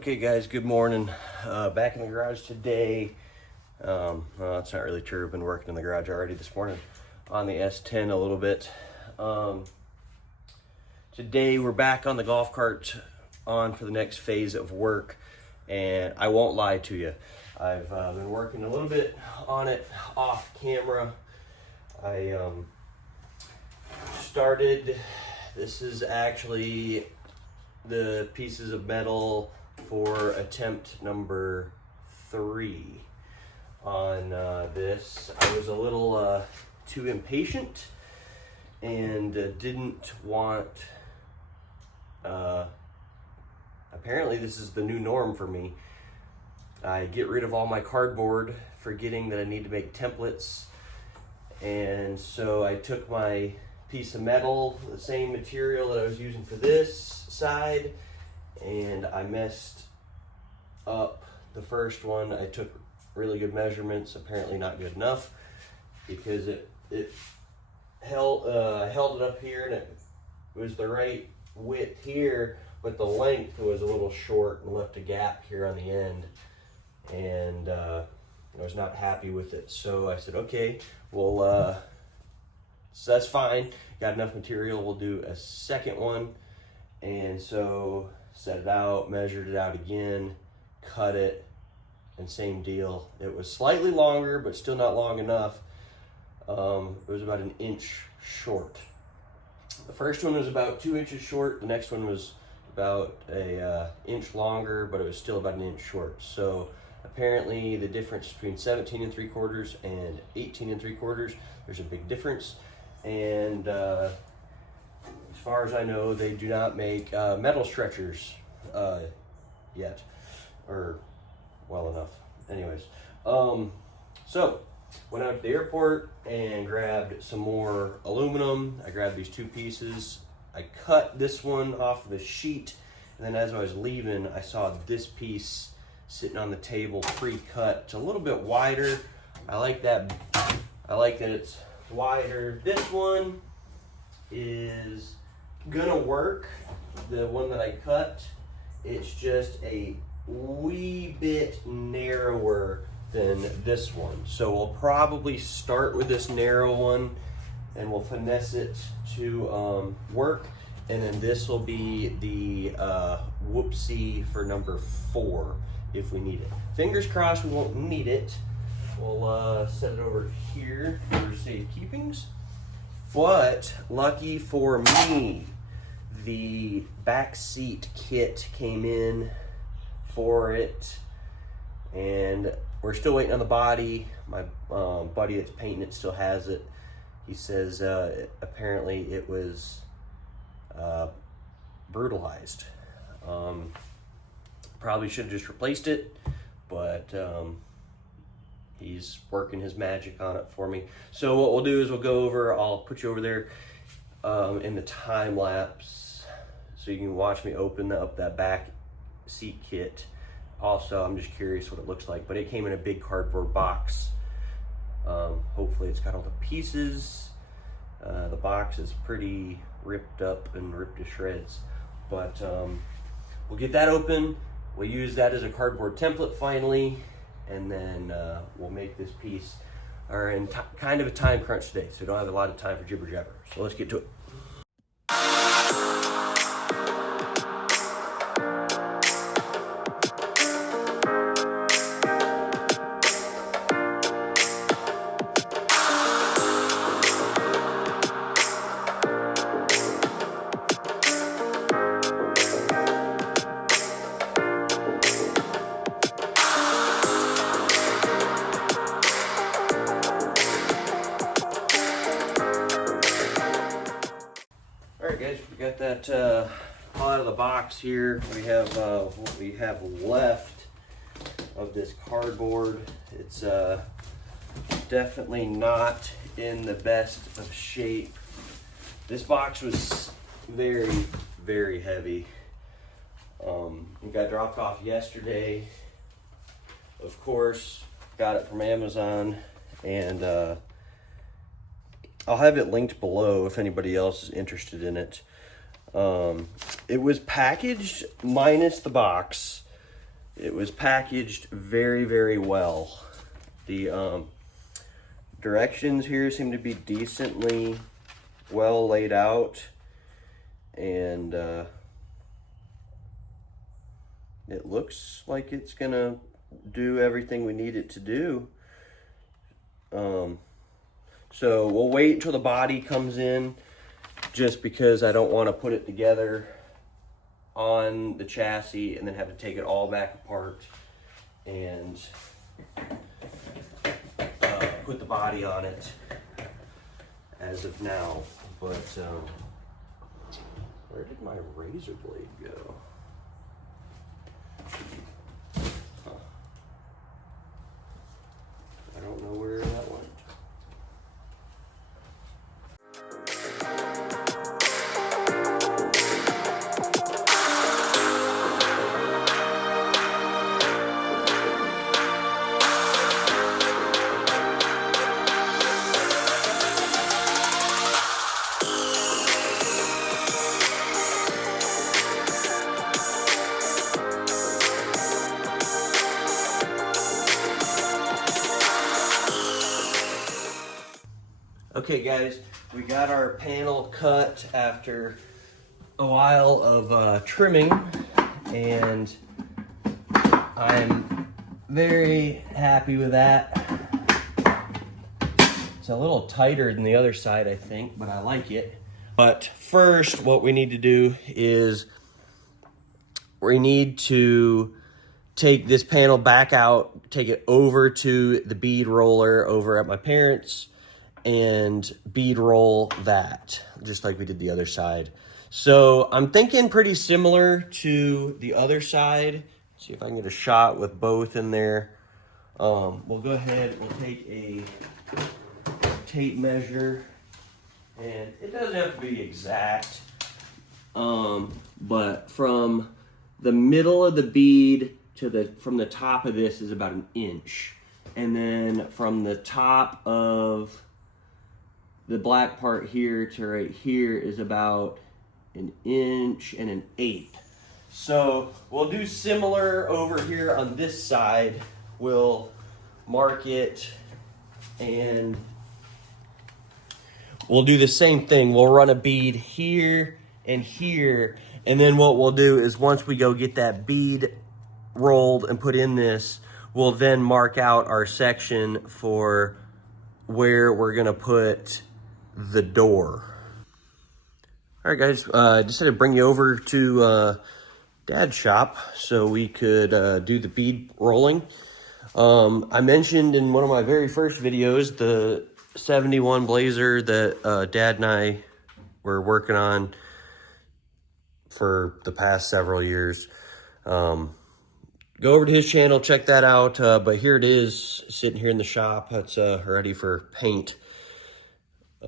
Okay guys, good morning. Back in the garage today. Well, that's not really true. I've been working in the garage already this morning on the S10 a little bit. Today we're back on the golf cart on for the next phase of work, and I won't lie to you. I've been working a little bit on it off camera. I this is actually the pieces of metal for attempt number 3 on this. I was a little too impatient and didn't want, apparently this is the new norm for me. I get rid of all my cardboard, forgetting that I need to make templates, and so I took my piece of metal, the same material that I was using for this side, and I messed up the first one. I took really good measurements, apparently not good enough, because it held it up here and it was the right width here, but the length was a little short and left a gap here on the end, and I was not happy with it. So I said, okay, well, so that's fine, got enough material, we'll do a second one. And so set it out, measured it out again, cut it, and same deal. It was slightly longer, but still not long enough. It was about 1 inch short. The first one was about 2 inches short. The next one was about a inch longer, but it was still about 1 inch short. So apparently the difference between 17 3/4 and 18 3/4, there's a big difference. And as far as I know, they do not make metal stretchers yet, or well enough. Anyways, so went out to the airport and grabbed some more aluminum. I grabbed these 2 pieces. I cut this one off of the sheet, and then as I was leaving, I saw this piece sitting on the table pre-cut. It's a little bit wider. I like that it's wider. This one is gonna work, the one that I cut. It's just a wee bit narrower than this one, so we'll probably start with this narrow one and we'll finesse it to work, and then this will be the whoopsie for number 4 if we need it. Fingers crossed we won't need it. We'll set it over here for safekeepings. But lucky for me, the back seat kit came in for it, and we're still waiting on the body. My buddy that's painting it still has it. He says apparently it was brutalized. Probably should have just replaced it, but he's working his magic on it for me. So what we'll do is we'll go over, I'll put you over there in the time lapse so you can watch me open up that back seat kit. Also, I'm just curious what it looks like, but it came in a big cardboard box. Hopefully it's got all the pieces. The box is pretty ripped up and ripped to shreds, but we'll get that open. We'll use that as a cardboard template finally, and then we'll make this piece. Are in kind of a time crunch today, so we don't have a lot of time for jibber jabber. So let's get to it. Guys, we got that all out of the box here. We have what we have left of this cardboard. It's definitely not in the best of shape. This box was very, very heavy. It got dropped off yesterday. Of course, got it from Amazon, and I'll have it linked below if anybody else is interested in it. It was packaged minus the box. it was packaged very, very well. The directions here seem to be decently well laid out, and it looks like it's gonna do everything we need it to do. So we'll wait until the body comes in, just because I don't want to put it together on the chassis and then have to take it all back apart and put the body on it as of now. But where did my razor blade go? Huh. I don't know where that went. Okay guys, we got our panel cut after a while of trimming, and I'm very happy with that. It's a little tighter than the other side, I think, but I like it. But first, what we need to do is we need to take this panel back out, take it over to the bead roller over at my parents', and bead roll that, just like we did the other side. So I'm thinking pretty similar to the other side. Let's see if I can get a shot with both in there. We'll go ahead, we'll take a tape measure, and it doesn't have to be exact, but from the middle of the bead to from the top of this is about 1 inch. And then from the top of the black part here to right here is about 1 1/8 inches. So we'll do similar over here on this side. We'll mark it, and we'll do the same thing. We'll run a bead here and here, and then what we'll do is once we go get that bead rolled and put in this, we'll then mark out our section for where we're gonna put the door. All right guys, I decided to bring you over to Dad's shop so we could do the bead rolling. I mentioned in one of my very first videos the 71 Blazer that Dad and I were working on for the past several years. Go over to his channel, check that out. But here it is, sitting here in the shop. It's ready for paint.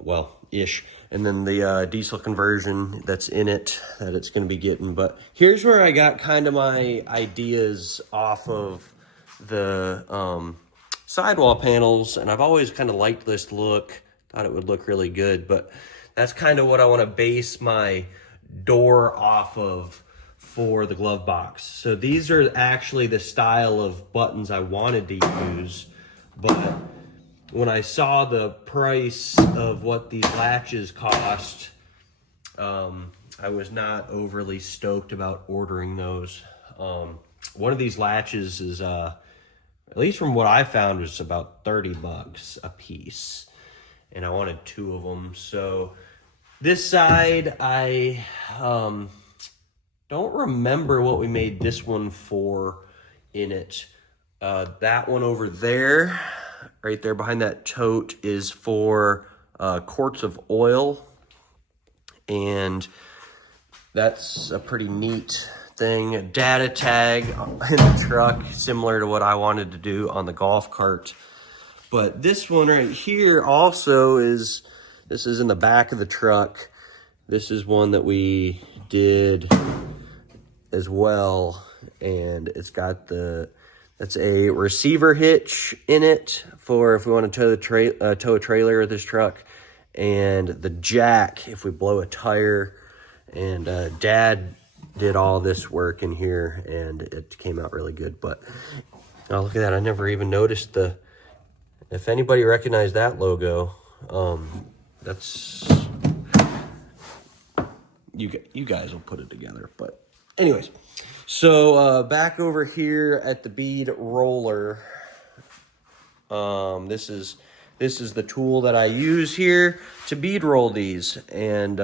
Well, ish. And then the diesel conversion that's in it that it's going to be getting. But here's where I got kind of my ideas off of the sidewall panels. And I've always kind of liked this look. Thought it would look really good. But that's kind of what I want to base my door off of for the glove box. So these are actually the style of buttons I wanted to use. But when I saw the price of what these latches cost, I was not overly stoked about ordering those. One of these latches is, at least from what I found, was about 30 bucks a piece. And I wanted 2 of them. So this side, I don't remember what we made this one for in it. That one over there, right there behind that tote, is for quarts of oil, and that's a pretty neat thing. A data tag in the truck, similar to what I wanted to do on the golf cart. But this one right here also is, this is in the back of the truck. This is one that we did as well, and it's got that's a receiver hitch in it for if we want to tow a trailer with this truck, and the jack if we blow a tire. And Dad did all this work in here, and it came out really good. But oh, look at that. I never even noticed the, if anybody recognized that logo, that's, you guys will put it together. But anyways, so back over here at the bead roller, this is the tool that I use here to bead roll these, and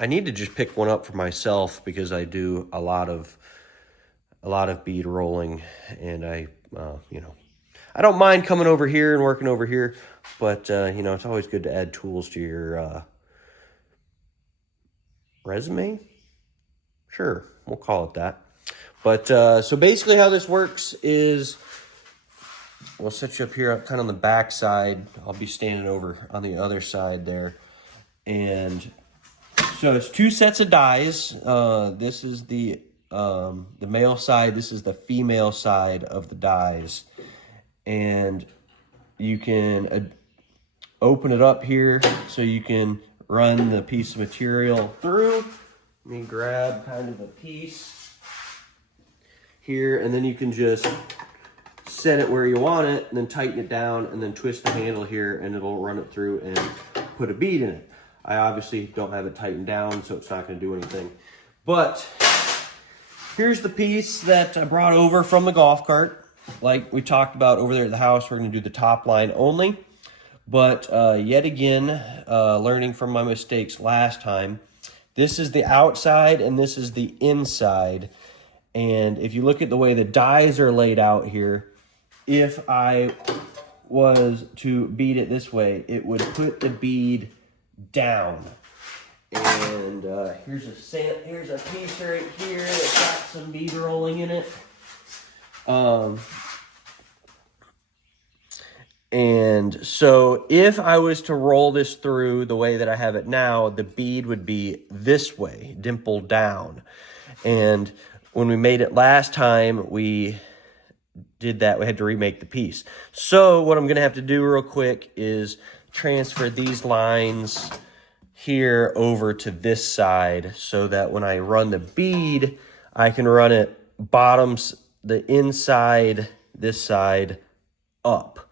I need to just pick one up for myself because I do a lot of bead rolling, and you know, I don't mind coming over here and working over here, but you know, it's always good to add tools to your resume. Sure, we'll call it that. But so basically how this works is, we'll set you up here kind of on the back side. I'll be standing over on the other side there. And so it's 2 sets of dies. This is the male side. This is the female side of the dies. And you can open it up here so you can run the piece of material through. Let me grab kind of a piece here, and then you can just set it where you want it, and then tighten it down, and then twist the handle here, and it'll run it through and put a bead in it. I obviously don't have it tightened down, so it's not going to do anything. But here's the piece that I brought over from the golf cart. Like we talked about over there at the house, we're going to do the top line only. But yet again, learning from my mistakes last time, this is the outside and this is the inside. And if you look at the way the dies are laid out here, if I was to bead it this way, it would put the bead down. And here's a piece right here that's got some bead rolling in it. And so if I was to roll this through the way that I have it now, the bead would be this way, dimpled down. And when we made it last time, we did that. We had to remake the piece. So what I'm going to have to do real quick is transfer these lines here over to this side so that when I run the bead, I can run it bottoms, the inside, this side up.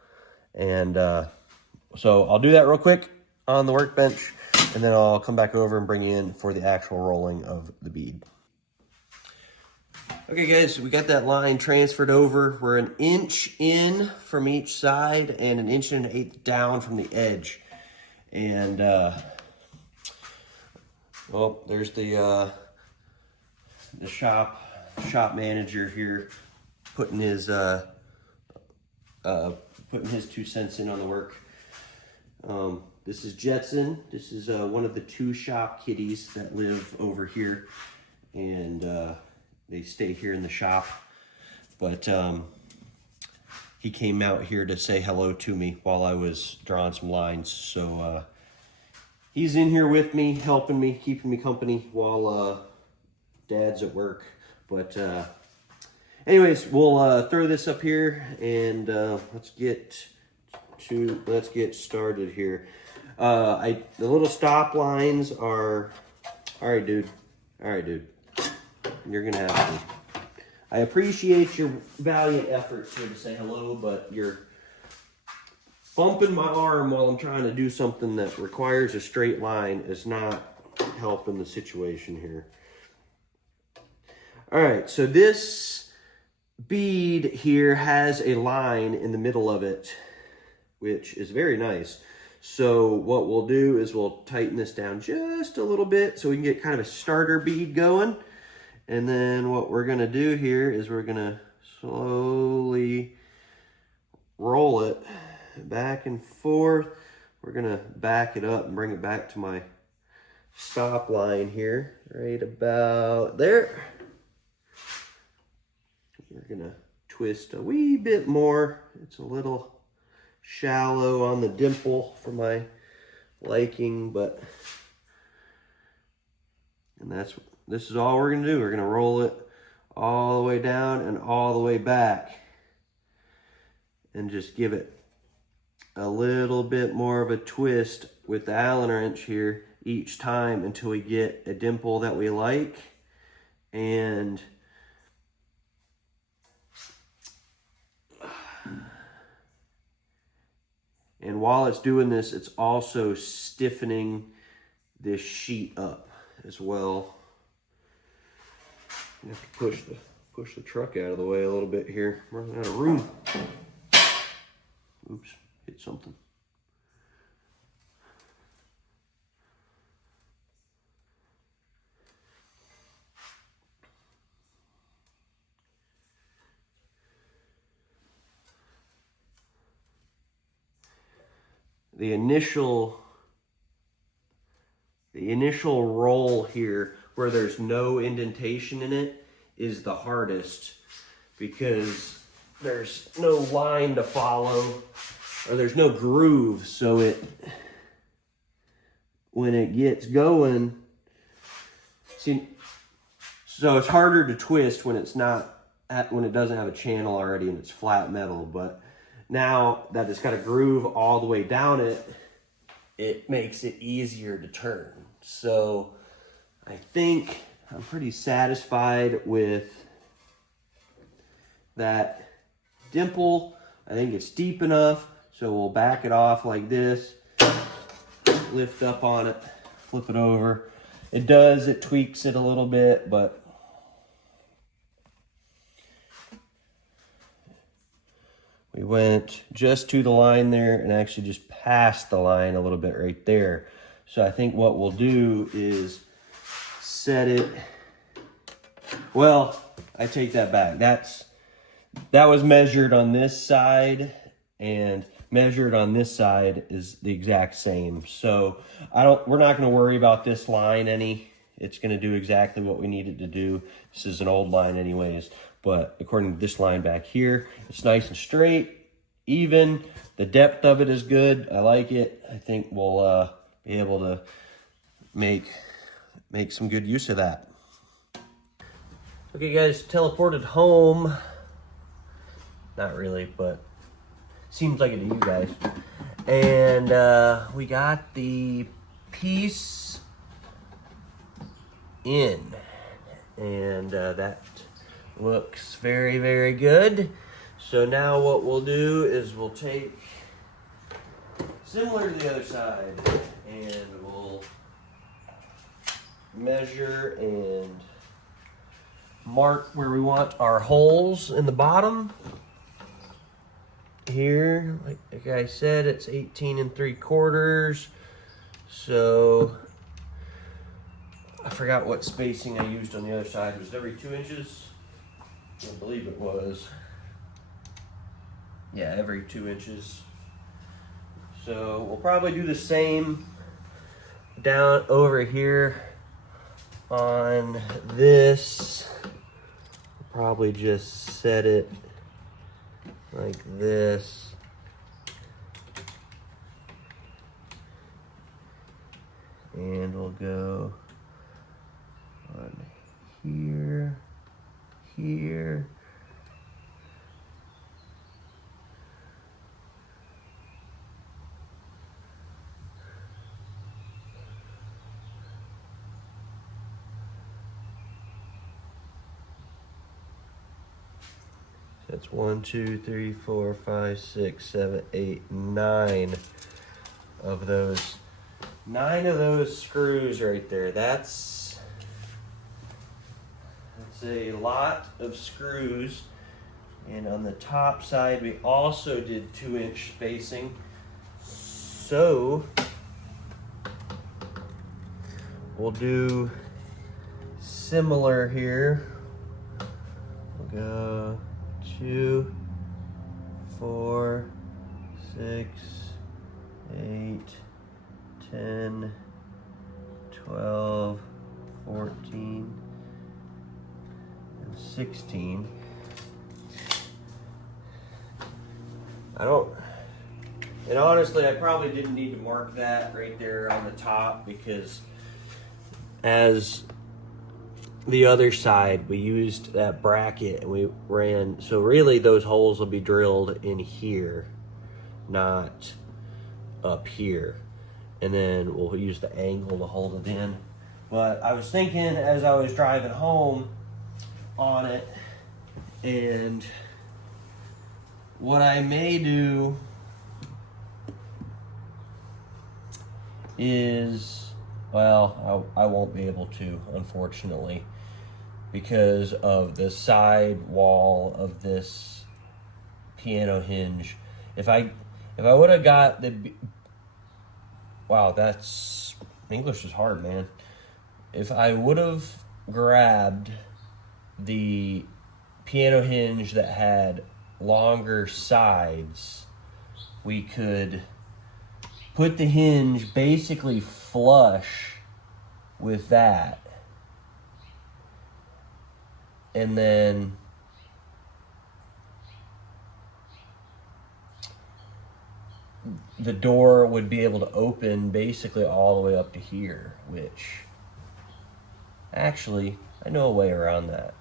And so I'll do that real quick on the workbench, and then I'll come back over and bring you in for the actual rolling of the bead. Okay guys, we got that line transferred over. We're 1 inch in from each side and 1 1/8 inch down from the edge. And well, there's the shop manager here putting his 2 cents in on the work. This is Jetson. This is one of the 2 shop kitties that live over here, and they stay here in the shop. But he came out here to say hello to me while I was drawing some lines. So he's in here with me, helping me, keeping me company while Dad's at work. But anyways, we'll throw this up here, and let's get started here. The little stop lines are, all right, dude. You're gonna have to. I appreciate your valiant efforts here to say hello, but you're bumping my arm while I'm trying to do something that requires a straight line is not helping the situation here. All right, so this bead here has a line in the middle of it, which is very nice. So what we'll do is we'll tighten this down just a little bit so we can get kind of a starter bead going. And then what we're gonna do here is we're gonna slowly roll it back and forth. We're gonna back it up and bring it back to my stop line here, right about there. We're gonna twist a wee bit more. It's a little shallow on the dimple for my liking, but, and this is all we're gonna do. We're gonna roll it all the way down and all the way back, and just give it a little bit more of a twist with the Allen wrench here each time until we get a dimple that we like. And while it's doing this, it's also stiffening this sheet up as well. You have to push the truck out of the way a little bit here. I'm running out of room. Oops, hit something. The initial roll here where there's no indentation in it is the hardest because there's no line to follow or there's no groove, so when it gets going, see, so it's harder to twist when it doesn't have a channel already and it's flat metal. But now that it's got a groove all the way down it makes it easier to turn. So I think I'm pretty satisfied with that dimple. I think it's deep enough, so we'll back it off like this, lift up on it, flip it over. It tweaks it a little bit, but we went just to the line there and actually just past the line a little bit right there. So I think what we'll do is set it, well, I take that back. That was measured on this side, and measured on this side is the exact same. So we're not gonna worry about this line any. It's gonna do exactly what we need it to do. This is an old line anyways, but according to this line back here, it's nice and straight, even. The depth of it is good. I like it. I think we'll be able to make some good use of that. Okay guys, teleported home. Not really, but seems like it to you guys. And we got the piece in, and that looks very, very good. So now what we'll do is we'll take, similar to the other side, and we'll measure and mark where we want our holes in the bottom. Here, like I said, it's 18 3/4. So I forgot what spacing I used on the other side. Was it every 2 inches? I believe it was. Yeah, every 2 inches. So we'll probably do the same down over here on this. Probably just set it like this. And we'll go on here, here. That's 1, 2, 3, 4, 5, 6, 7, 8, 9 of those. 9 of those screws right there. That's a lot of screws. And on the top side, we also did 2-inch spacing. So we'll do similar here. We'll go 2, 4, 6, 8, 10, 12, 14, and 16. And honestly, I probably didn't need to mark that right there on the top, because as the other side, we used that bracket and we ran, so really those holes will be drilled in here, not up here. And then we'll use the angle to hold it in. But I was thinking as I was driving home on it, and what I may do is, well, I won't be able to, unfortunately, because of the side wall of this piano hinge. If I would have got the, wow, that's, English is hard, man. If I would have grabbed the piano hinge that had longer sides, we could put the hinge basically flush with that. And then the door would be able to open basically all the way up to here, which actually, I know a way around that.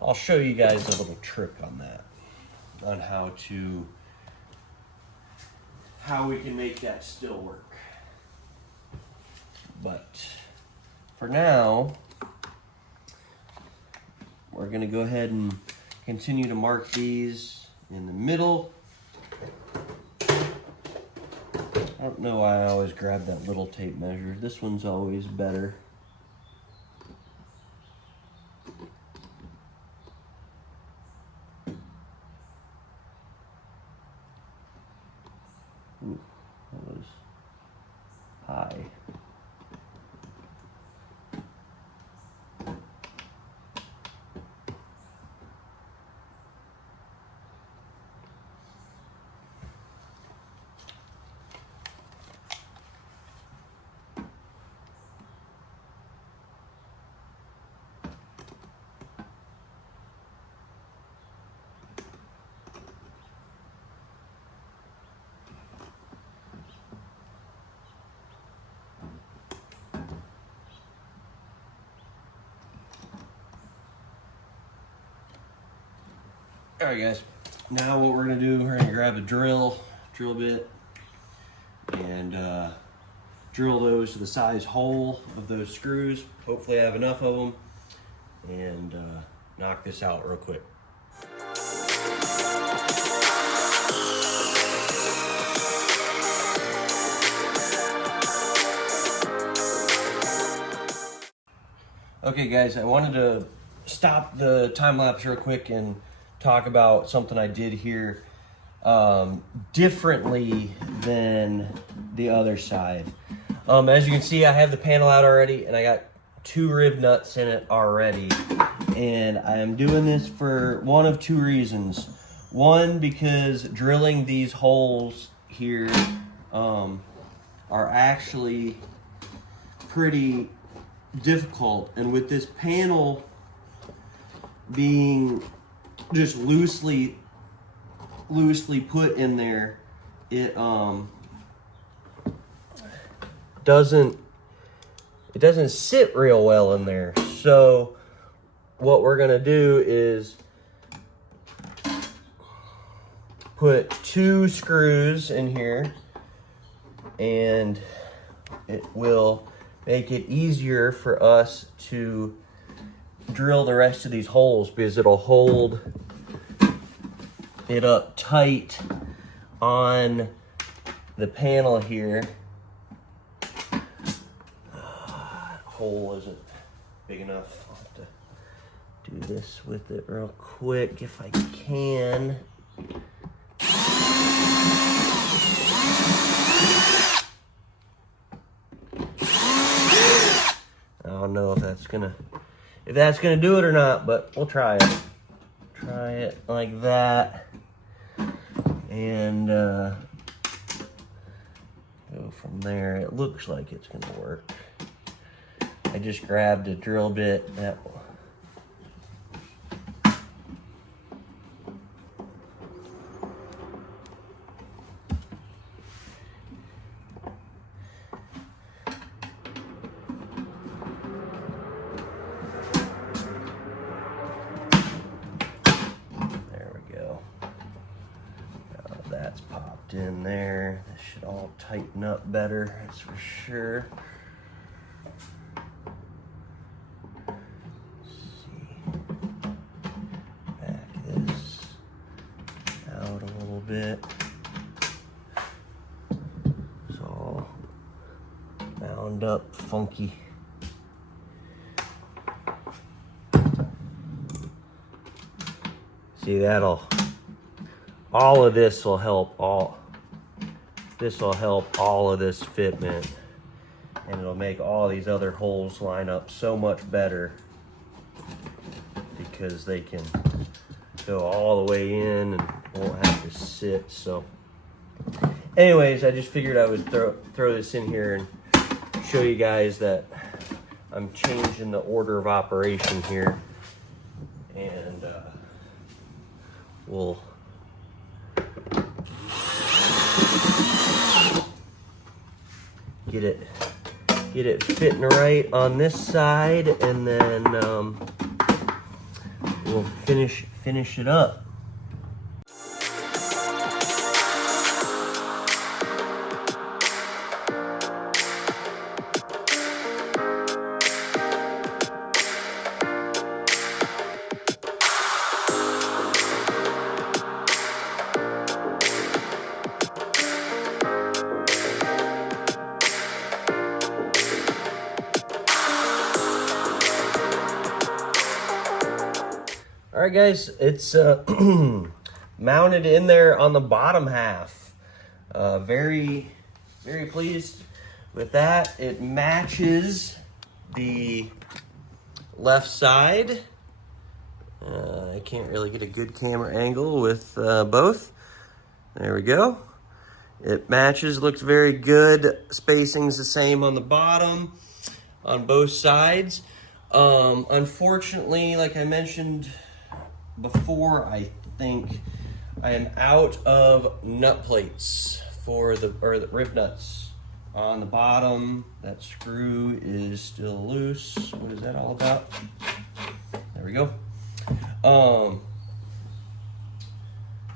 I'll show you guys a little trick on that, on how we can make that still work. But for now, we're gonna go ahead and continue to mark these in the middle. I don't know why I always grab that little tape measure. This one's always better. Ooh, that was high. All right, guys. Now what we're gonna do, we're gonna grab a drill bit, and drill those to the size hole of those screws. Hopefully I have enough of them, and knock this out real quick. Okay, guys, I wanted to stop the time lapse real quick and talk about something I did here differently than the other side. As you can see, I have the panel out already, and I got 2 rib nuts in it already. And I am doing this for one of 2 reasons. One, because drilling these holes here are actually pretty difficult, and with this panel being just loosely put in there, it doesn't sit real well in there. So what we're gonna do is put 2 screws in here, and it will make it easier for us to drill the rest of these holes, because it'll hold it up tight on the panel here. Hole isn't big enough. I'll have to do this with it real quick if I can. I don't know if that's gonna do it or not, but we'll try it. Try it like that, and go from there. It looks like it's gonna work. I just grabbed a drill bit that in there. there. This should all tighten up better, that's for sure. Let's see. Back this out a little bit. It's all bound up funky. See, all of this will help this will help all of this fitment, and it'll make all these other holes line up so much better because they can go all the way in and won't have to sit. So anyways, I just figured I would throw this in here and show you guys that I'm changing the order of operation here, and we'll get it fitting right on this side, and then we'll finish it up. All right, guys, it's mounted in there on the bottom half. Very, very pleased with that. It matches the left side. I can't really get a good camera angle with both. There we go. It matches, looks very good. Spacing's the same on the bottom, on both sides. Unfortunately, like I mentioned before, I think I am out of nut plates for the rib nuts on the bottom. That screw is still loose. What is that all about? There we go.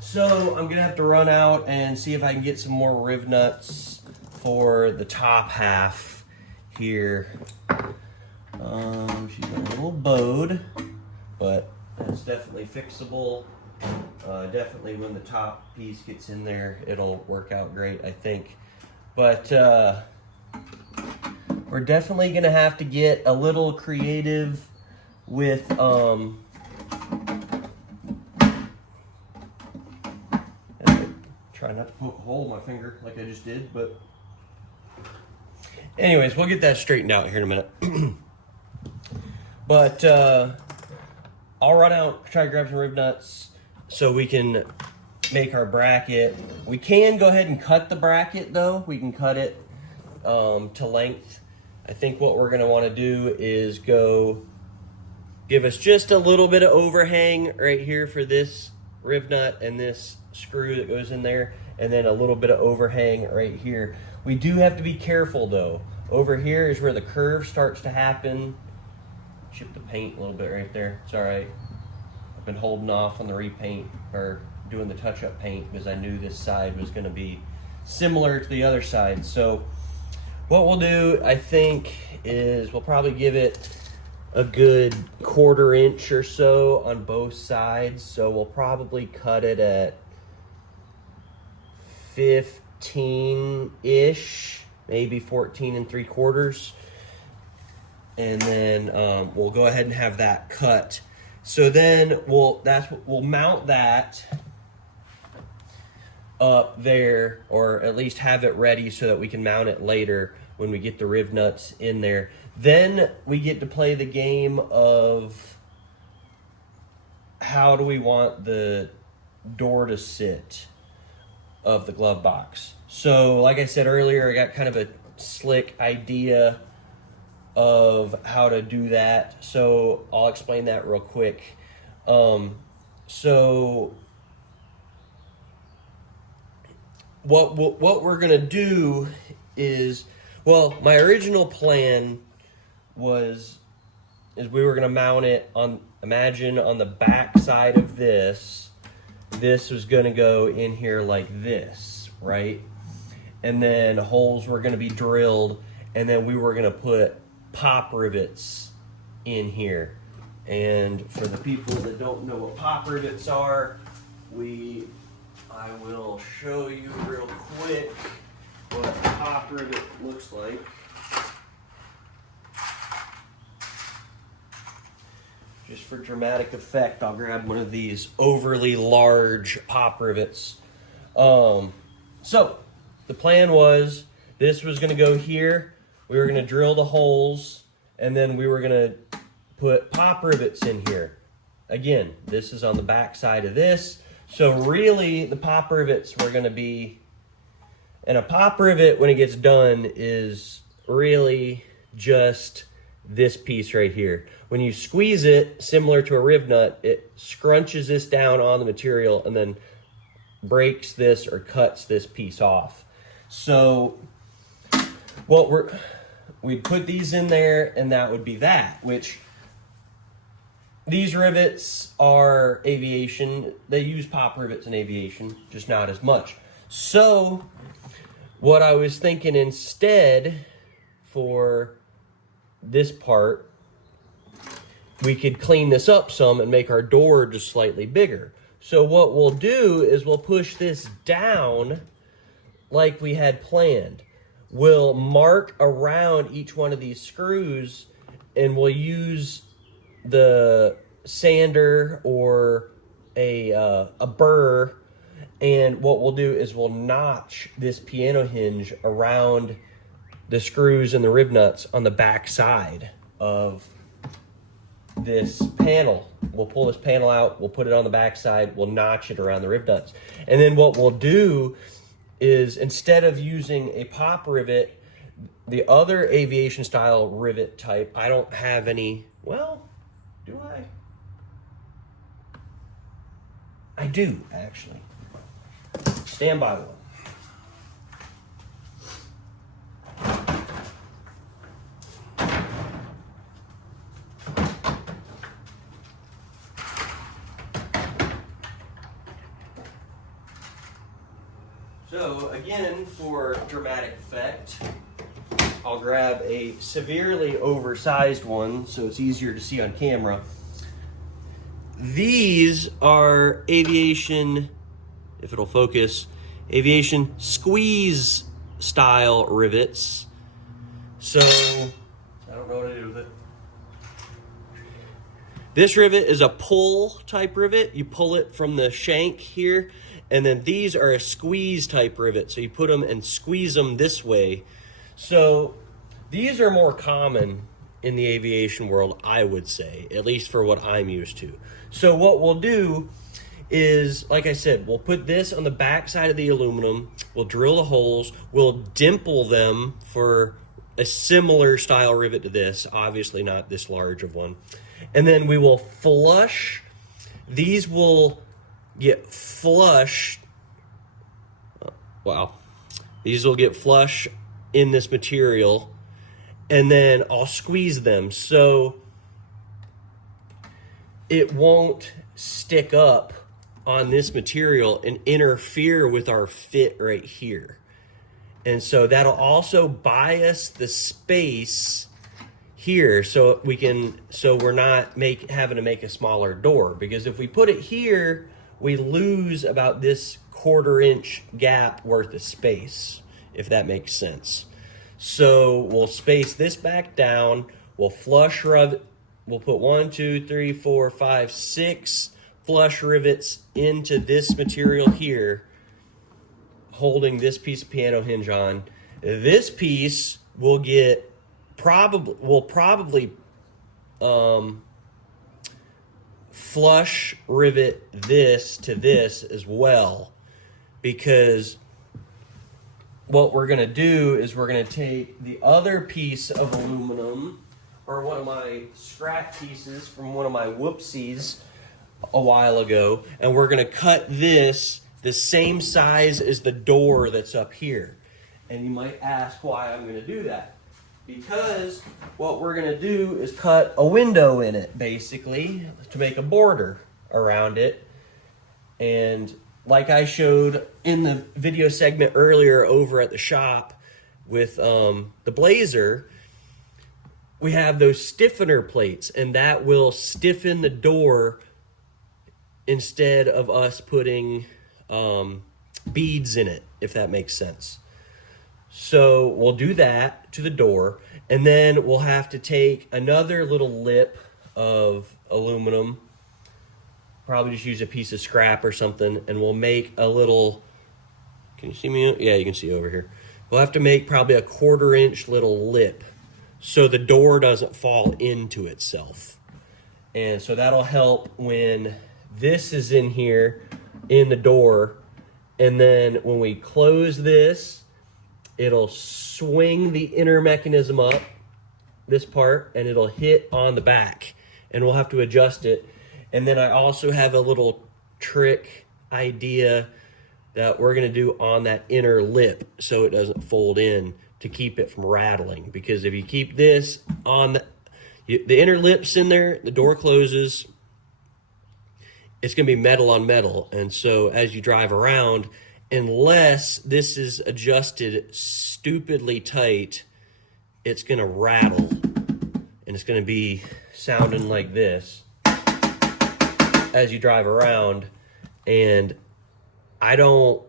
So I'm gonna have to run out and see if I can get some more rib nuts for the top half here. She's a little bowed, but that's definitely fixable. Definitely when the top piece gets in there, it'll work out great, I think. But we're definitely gonna have to get a little creative with try not to poke a hole in my finger like I just did, but anyways, we'll get that straightened out here in a minute. But I'll run out, try to grab some rib nuts so we can make our bracket. We can go ahead and cut the bracket though. We can cut it to length. I think what we're gonna wanna do is give us just a little bit of overhang right here for this rib nut and this screw that goes in there, and then a little bit of overhang right here. We do have to be careful though. Over here is where the curve starts to happen. Chip the paint a little bit right there. It's all right. I've been holding off on the repaint or doing the touch-up paint because I knew this side was going to be similar to the other side. So what we'll do, I think, is we'll probably give it a good 1/4 inch or so on both sides. So we'll probably cut it at 15-ish, maybe 14 3/4. And then we'll go ahead and have that cut. So then we'll mount that up there, or at least have it ready so that we can mount it later when we get the rib nuts in there. Then we get to play the game of how do we want the door to sit of the glove box. So like I said earlier, I got kind of a slick idea of how to do that. So I'll explain that real quick. So what we're gonna do is, well, my original plan is we were gonna mount it on, imagine on the back side of this. This was gonna go in here like this, right? and then holes were going to be drilled, and then we were going to put pop rivets in here. And for the people that don't know what pop rivets are, I will show you real quick what a pop rivet looks like. Just for dramatic effect, I'll grab one of these overly large pop rivets. So the plan was, this was going to go here. We were going to drill the holes, and then we were going to put pop rivets in here. Again, this is on the back side of this. So really, the pop rivets were going to be, and a pop rivet, when it gets done, is really just this piece right here. When you squeeze it, similar to a riv nut, it scrunches this down on the material and then breaks this or cuts this piece off. So we'd put these in there, and that would be that, which these rivets are aviation. They use pop rivets in aviation, just not as much. So what I was thinking instead for this part, we could clean this up some and make our door just slightly bigger. So what we'll do is we'll push this down like we had planned. We'll mark around each one of these screws, and we'll use the sander or a burr, and what we'll do is we'll notch this piano hinge around the screws and the rib nuts on the back side of this panel. We'll pull this panel out, we'll put it on the back side, we'll notch it around the rib nuts. And then what we'll do is, instead of using a pop rivet, the other aviation style rivet type, I don't have any, well, do I? I do, actually. Stand by one. So again, for dramatic effect, I'll grab a severely oversized one so it's easier to see on camera. These are aviation, if it'll focus, aviation squeeze style rivets. So, I don't know what to do with it. This rivet is a pull type rivet. You pull it from the shank here. And then these are a squeeze type rivet. So you put them and squeeze them this way. So these are more common in the aviation world, I would say, at least for what I'm used to. So what we'll do is, like I said, we'll put this on the back side of the aluminum. We'll drill the holes. We'll dimple them for a similar style rivet to this, obviously not this large of one. And then we will flush. These will get flush. Wow. These will get flush in this material, and then I'll squeeze them so it won't stick up on this material and interfere with our fit right here. And so that'll also buy us the space here so we're not having to make a smaller door, because if we put it here, we lose about this 1/4 inch gap worth of space, if that makes sense. So we'll space this back down, we'll flush rivet, we'll put 1, 2, 3, 4, 5, 6 flush rivets into this material here, holding this piece of piano hinge on. This piece will get probably flush rivet this to this as well, because what we're going to do is we're going to take the other piece of aluminum, or one of my scrap pieces from one of my whoopsies a while ago, and we're going to cut this the same size as the door that's up here. And you might ask why I'm going to do that. Because what we're going to do is cut a window in it, basically, to make a border around it. And like I showed in the video segment earlier over at the shop with the Blazer, we have those stiffener plates, and that will stiffen the door instead of us putting beads in it, if that makes sense. So we'll do that to the door, and then we'll have to take another little lip of aluminum, probably just use a piece of scrap or something, and we'll make a little, can you see me? Yeah, you can see over here. We'll have to make probably a 1/4 inch little lip so the door doesn't fall into itself. And so that'll help when this is in here in the door, and then when we close this, it'll swing the inner mechanism up, this part, and it'll hit on the back, and we'll have to adjust it. And then I also have a little trick idea that we're gonna do on that inner lip so it doesn't fold in, to keep it from rattling. Because if you keep this on the inner lip's in there, the door closes, it's gonna be metal on metal. And so as you drive around, unless this is adjusted stupidly tight, it's gonna rattle, and it's gonna be sounding like this as you drive around. And I don't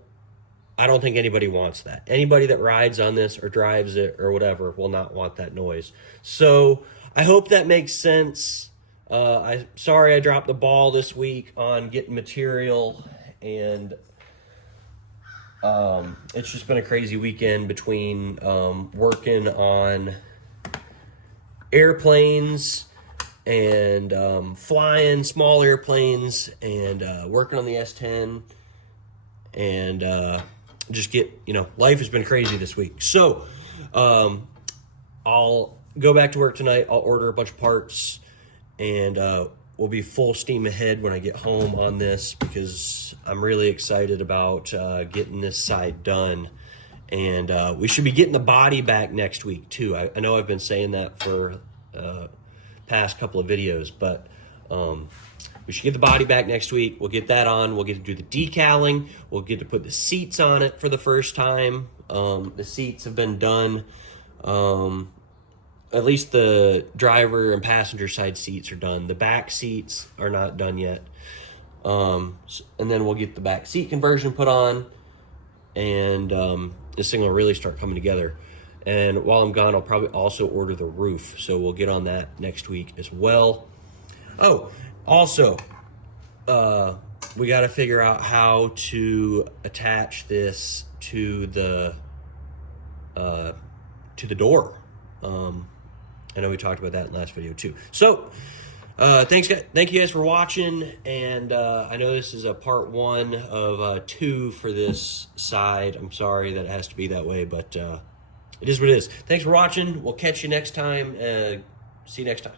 think anybody wants that. Anybody that rides on this or drives it or whatever will not want that noise. So I hope that makes sense. Sorry I dropped the ball this week on getting material, and it's just been a crazy weekend between working on airplanes and flying small airplanes, and working on the S10, and just life has been crazy this week. So I'll go back to work tonight. I'll order a bunch of parts, and we'll be full steam ahead when I get home on this, because I'm really excited about getting this side done. And we should be getting the body back next week too. I know I've been saying that for past couple of videos, but we should get the body back next week. We'll get that on. We'll get to do the decaling. We'll get to put the seats on it for the first time. The seats have been done. At least the driver and passenger side seats are done. The back seats are not done yet. And then we'll get the back seat conversion put on, and this thing will really start coming together. And while I'm gone, I'll probably also order the roof, so we'll get on that next week as well. Oh, also, we got to figure out how to attach this to the door. I know we talked about that in the last video too. So, thank you guys for watching, and I know this is a part 1 of 2 for this side. I'm sorry that it has to be that way, but it is what it is. Thanks for watching. We'll catch you next time. See you next time.